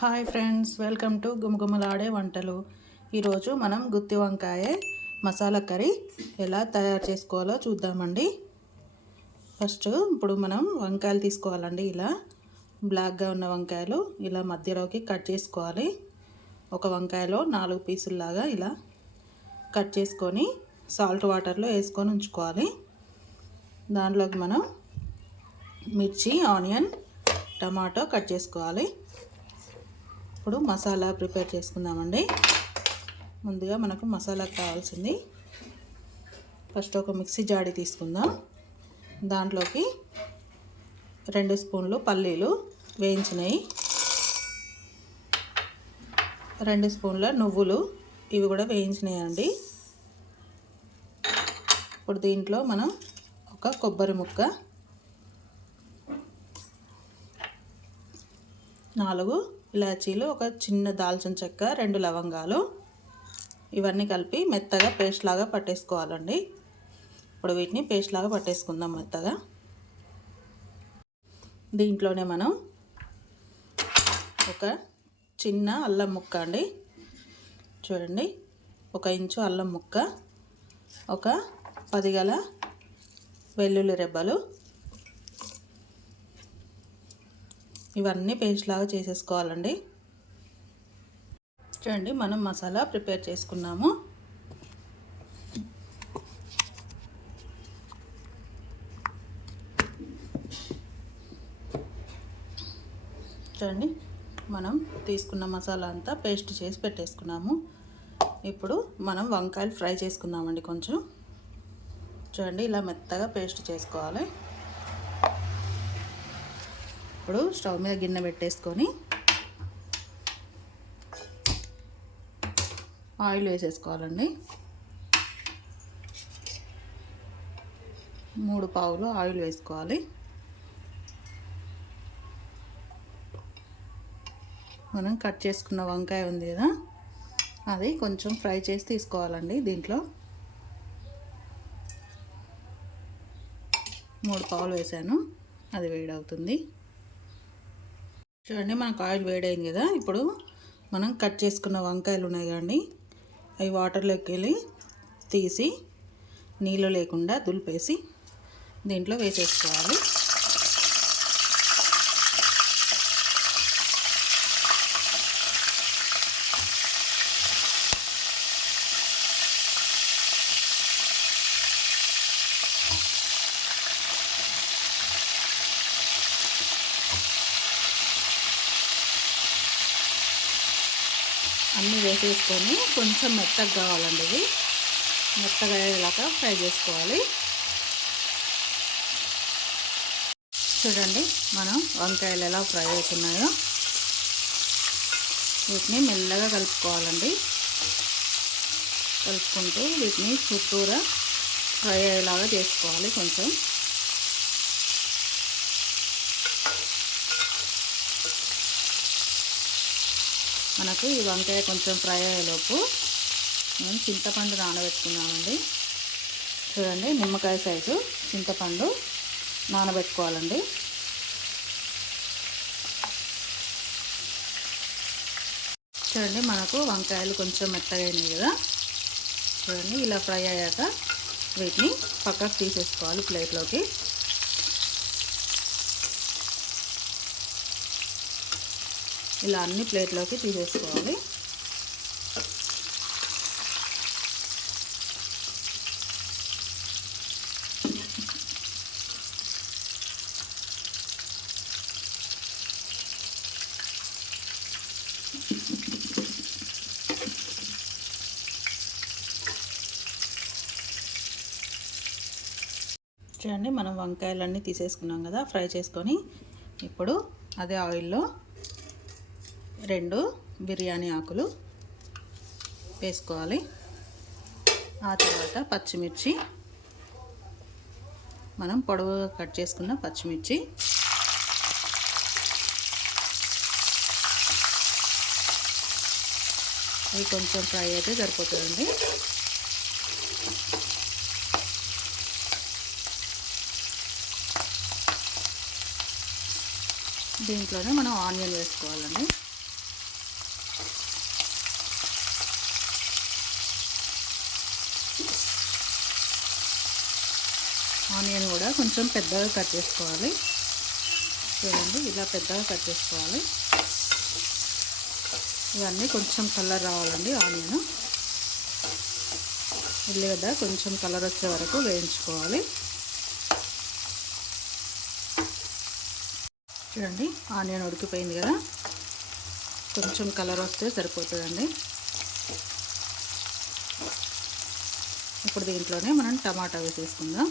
Hi friends welcome to గుమగుమలాడే వంటలు. ఈరోజు మనం గుత్తి వంకాయ మసాలా కర్రీ ఎలా తయారు చేసుకోవాలో చూద్దామండి. ఫస్ట్ ఇప్పుడు మనం వంకాయలు తీసుకోవాలండి ఇలా. బ్లాక్గా ఉన్న వంకాయలు ఇలా మధ్యలోకి కట్ చేసుకోవాలి. ఒక వంకాయలో నాలుగు పీసుల్లాగా ఇలా కట్ చేసుకొని సాల్ట్ వాటర్లో వేసుకొని ఉంచుకోవాలి. దాంట్లోకి మనం మిర్చి ఆనియన్ టమాటో కట్ చేసుకోవాలి. ఇప్పుడు మసాలా ప్రిపేర్ చేసుకుందామండి. ముందుగా మనకు మసాలా కావాల్సింది. ఫస్ట్ ఒక మిక్సీ జాడి తీసుకుందాం. దాంట్లోకి రెండు స్పూన్లు పల్లీలు వేయించినవి. రెండు స్పూన్ల నువ్వులు ఇవి కూడా వేయించినాయి అండి ఇప్పుడు దీంట్లో మనం ఒక కొబ్బరి ముక్క నాలుగు ఇలాచీలు ఒక చిన్న దాల్చిన చెక్క రెండు లవంగాలు. ఇవన్నీ కలిపి మెత్తగా పేస్ట్ లాగా పట్టేసుకోవాలండి. ఇప్పుడు వీటిని పేస్ట్ లాగా పట్టేసుకుందాం మెత్తగా. దీంట్లోనే మనం ఒక చిన్న అల్లం ముక్క అండి. చూడండి ఒక ఇంచు అల్లం ముక్క ఒక పది గల వెల్లుల్లి రెబ్బలు ఇవన్నీ పేస్ట్ లాగా చేసేసుకోవాలండి. చూడండి మనం మసాలా ప్రిపేర్ చేసుకున్నాము. చూడండి మనం తీసుకున్న మసాలా అంతా పేస్ట్ చేసి పెట్టేసుకున్నాము. ఇప్పుడు మనం వంకాయలు ఫ్రై చేసుకుందామండి కొంచెం. చూడండి ఇలా మెత్తగా పేస్ట్ చేసుకోవాలి. ఇప్పుడు స్టవ్ మీద గిన్నె పెట్టేసుకొని ఆయిల్ వేసేసుకోవాలండి. మూడు పావులు ఆయిల్ వేసుకోవాలి. మనం కట్ చేసుకున్న వంకాయ ఉంది కదా అది కొంచెం ఫ్రై చేసి తీసుకోవాలండి దీంట్లో. మూడు పావులు వేసాను అది వేడవుతుంది. చూడండి మనకు ఆయిల్ వేడైంది కదా. ఇప్పుడు మనం కట్ చేసుకున్న వంకాయలు ఉన్నాయి కానీ అవి వాటర్లోకి వెళ్ళి తీసి నీళ్ళు లేకుండా దులిపేసి దీంట్లో వేసేసుకోవాలి అన్నీ వేసేసుకొని కొంచెం మెత్తగా కావాలండి ఇది మెత్తగా అయ్యేలాగా ఫ్రై చేసుకోవాలి. చూడండి మనం వంకాయలు ఎలా ఫ్రై అవుతున్నాయో. వీటిని మెల్లగా కలుపుకోవాలండి. కలుపుకుంటూ వీటిని చుట్టూరా ఫ్రై అయ్యేలాగా చేసుకోవాలి కొంచెం. మనకు ఈ వంకాయ కొంచెం ఫ్రై అయ్యేలోపు మనం చింతపండు నానబెట్టుకున్నామండి చూడండి నిమ్మకాయ సైజు చింతపండు నానబెట్టుకోవాలండి. చూడండి మనకు వంకాయలు కొంచెం మెత్తగా అయినాయి కదా. చూడండి ఇలా ఫ్రై అయ్యాక వీటిని పక్కకు తీసేసుకోవాలి ప్లేట్లోకి. ఇలా అన్ని ప్లేట్లోకి తీసేసుకోవాలి. చూడండి మనం వంకాయలన్నీ తీసేసుకున్నాం కదా ఫ్రై చేసుకొని ఇప్పుడు అదే ఆయిల్లో రెండు బిర్యానీ ఆకులు వేసుకోవాలి. ఆ తర్వాత పచ్చిమిర్చి. మనం పొడవుగా కట్ చేసుకున్న పచ్చిమిర్చి. ఇవి కొంచెం ఫ్రై అయితే సరిపోతుందండి. దీంట్లోనే మనం ఆనియన్ వేసుకోవాలండి. ఆనియన్ కూడా కొంచెం పెద్దగా కట్ చేసుకోవాలి. చూడండి ఇలా పెద్దగా కట్ చేసుకోవాలి. ఇవన్నీ కొంచెం కలర్ రావాలండి ఆనియన్. ఉల్లిగడ్డ కొంచెం కలర్ వచ్చే వరకు వేయించుకోవాలి. చూడండి ఆనియన్ ఉడికిపోయింది కదా. కొంచెం కలర్ వస్తే సరిపోతుందండి. ఇప్పుడు దీంట్లోనే మనం టమాటా వేసేసుకుందాం.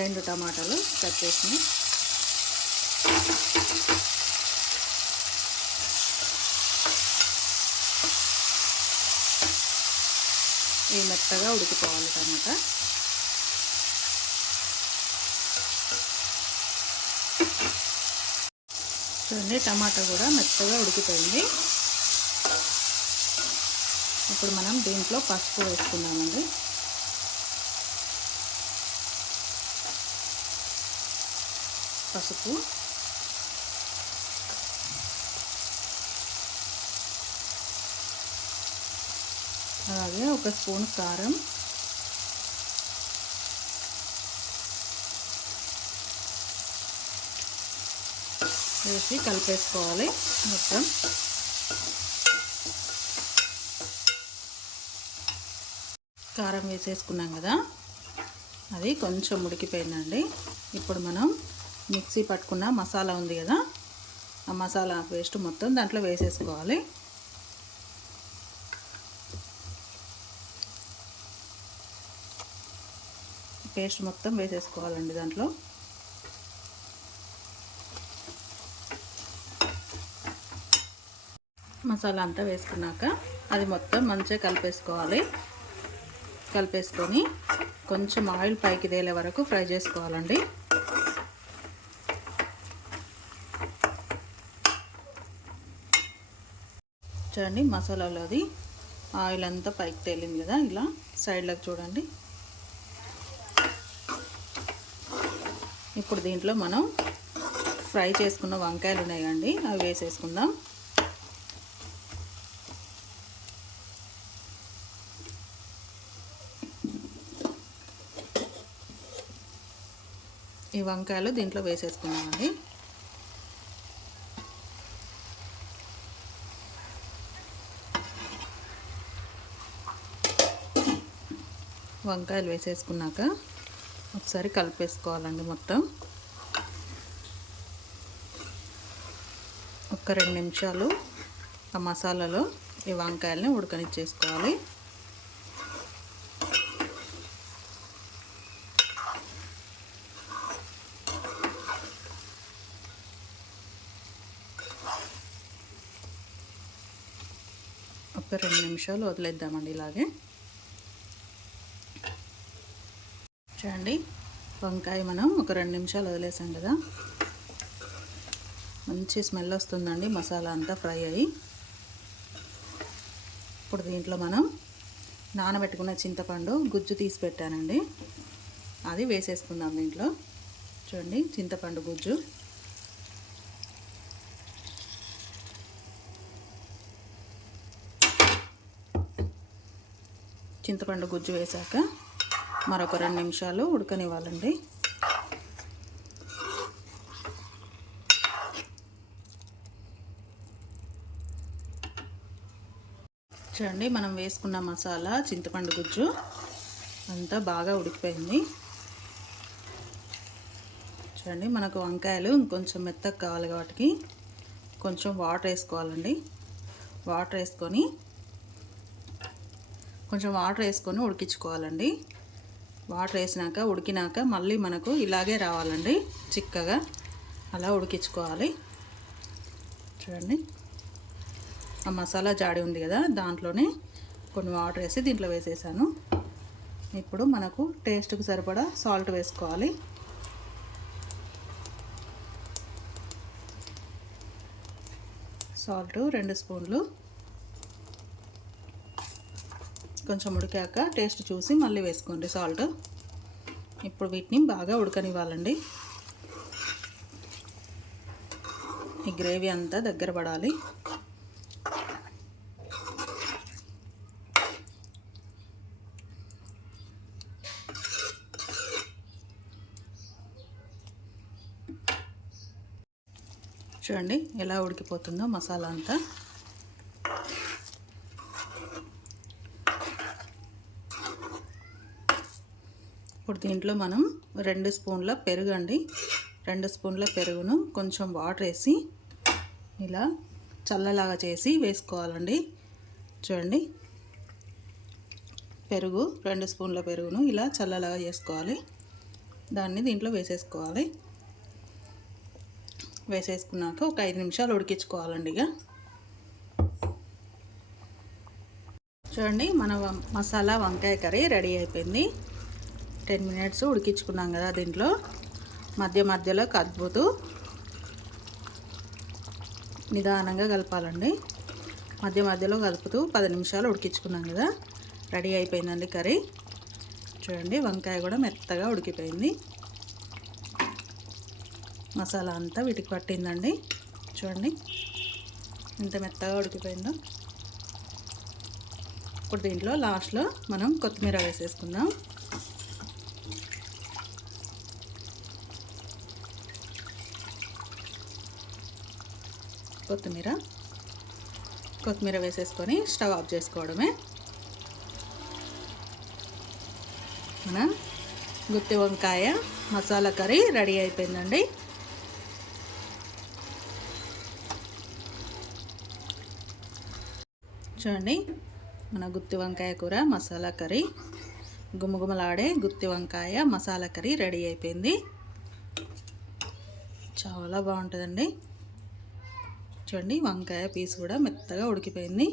రెండు టమాటాలు కట్ చేసి ఈ మెత్తగా ఉడికిపోవాలి టమాటా. చూడండి టమాటా కూడా మెత్తగా ఉడికిపోయింది. ఇప్పుడు మనం దీంట్లో పసుపు వేసుకున్నామండి పసుపు. అలాగే ఒక స్పూన్ కారం. వేసి కలిపేసుకోవాలి మొత్తం. కారం వేసేసుకున్నాం కదా. అది కొంచెం ఉడికిపోయిందండి. ఇప్పుడు మనం మిక్సీ పట్టుకున్న మసాలా ఉంది కదా ఆ మసాలా పేస్ట్ మొత్తం దాంట్లో వేసేసుకోవాలి. పేస్ట్ మొత్తం వేసేసుకోవాలండి దాంట్లో. మసాలా అంతా వేసుకున్నాక అది మొత్తం మంచిగా కలిపేసుకోవాలి. కలిపేసుకొని కొంచెం ఆయిల్ పైకి తేలే వరకు ఫ్రై చేసుకోవాలండి. చూడండి మసాలాలోది ఆయిల్ అంతా పైకి తేలింది కదా ఇలా సైడ్లకు చూడండి. ఇప్పుడు దీంట్లో మనం ఫ్రై చేసుకున్న వంకాయలు ఉన్నాయండి అవి వేసేసుకుందాం. ఈ వంకాయలు దీంట్లో వేసేసుకున్నామండి వంకాయలు వేసేసుకున్నాక ఒకసారి కలిపేసుకోవాలండి మొత్తం. ఒక రెండు నిమిషాలు ఆ మసాలాలో ఈ వంకాయలని ఉడకనిచ్చేసుకోవాలి. ఒక రెండు నిమిషాలు వదిలేద్దామండి ఇలాగే. చూడండి. వంకాయ మనం ఒక రెండు నిమిషాలు వదిలేసాం కదా. మంచి స్మెల్ వస్తుందండి. మసాలా అంతా ఫ్రై అయ్యి. ఇప్పుడు దీంట్లో మనం నానబెట్టుకున్న చింతపండు గుజ్జు తీసి పెట్టానండి. అది వేసేసుకుందాం దీంట్లో. చూడండి చింతపండు గుజ్జు. చింతపండు గుజ్జు వేశాక మరొక రెండు నిమిషాలు ఉడకనివ్వాలండి. చూడండి మనం వేసుకున్న మసాలా చింతపండు గుజ్జు అంతా బాగా ఉడికిపోయింది. చూడండి మనకు వంకాయలు ఇంకొంచెం మెత్తగా కావాలి కాబట్టి కొంచెం వాటర్ వేసుకోవాలండి. వాటర్ వేసుకొని కొంచెం వాటర్ వేసుకొని ఉడికించుకోవాలండి. వాటర్ వేసినాక ఉడికినాక మళ్ళీ మనకు ఇలాగే రావాలండి. చిక్కగా అలా ఉడికించుకోవాలి. చూడండి. ఆ మసాలా జాడి ఉంది కదా దాంట్లోనే కొన్ని వాటర్ వేసి దీంట్లో వేసేసాను. ఇప్పుడు మనకు టేస్ట్కి సరిపడా సాల్ట్ వేసుకోవాలి. సాల్ట్ రెండు స్పూన్లు. కొంచెం ఉడికాక టేస్ట్ చూసి మళ్ళీ వేసుకోండి సాల్ట్. ఇప్పుడు వీటిని బాగా ఉడకనివ్వాలండి. ఈ గ్రేవీ అంతా దగ్గర పడాలి. చూడండి ఎలా ఉడికిపోతుందో మసాలా అంతా. ఇప్పుడు దీంట్లో మనం రెండు స్పూన్ల పెరుగు అండి. రెండు స్పూన్ల పెరుగును కొంచెం వాటర్ వేసి ఇలా చల్లలాగా చేసి వేసుకోవాలండి. చూడండి. పెరుగు రెండు స్పూన్ల పెరుగును ఇలా చల్లలాగా చేసుకోవాలి. దాన్ని దీంట్లో వేసేసుకోవాలి. వేసేసుకున్నాక ఒక ఐదు నిమిషాలు ఉడికించుకోవాలండి ఇక. చూడండి మన మసాలా వంకాయ కర్రీ రెడీ అయిపోయింది. టెన్ మినిట్స్ ఉడికించుకున్నాం కదా దీంట్లో. మధ్య మధ్యలో కదుపుతూ నిదానంగా కలపాలండి. మధ్య మధ్యలో కలుపుతూ పది నిమిషాలు ఉడికించుకున్నాం కదా. రెడీ అయిపోయిందండి కర్రీ. చూడండి వంకాయ కూడా మెత్తగా ఉడికిపోయింది. మసాలా అంతా వీటికి పట్టిందండి. చూడండి ఎంత మెత్తగా ఉడికిపోయిందో. ఇప్పుడు దీంట్లో లాస్ట్లో మనం కొత్తిమీర వేసేసుకుందాం. కొత్తిమీర. కొత్తిమీర వేసేసుకొని స్టవ్ ఆఫ్ చేసుకోవడమే. మన గుత్తి వంకాయ మసాలా కర్రీ రెడీ అయిపోయిందండి. చూడండి మన గుత్తి వంకాయ కూర మసాలా కర్రీ. గుమగుమలాడే గుత్తి వంకాయ మసాలా కర్రీ రెడీ అయిపోయింది. చాలా బాగుంటుందండి. చూడండి. వంకాయ పీస్ కూడా మెత్తగా ఉడికిపోయింది.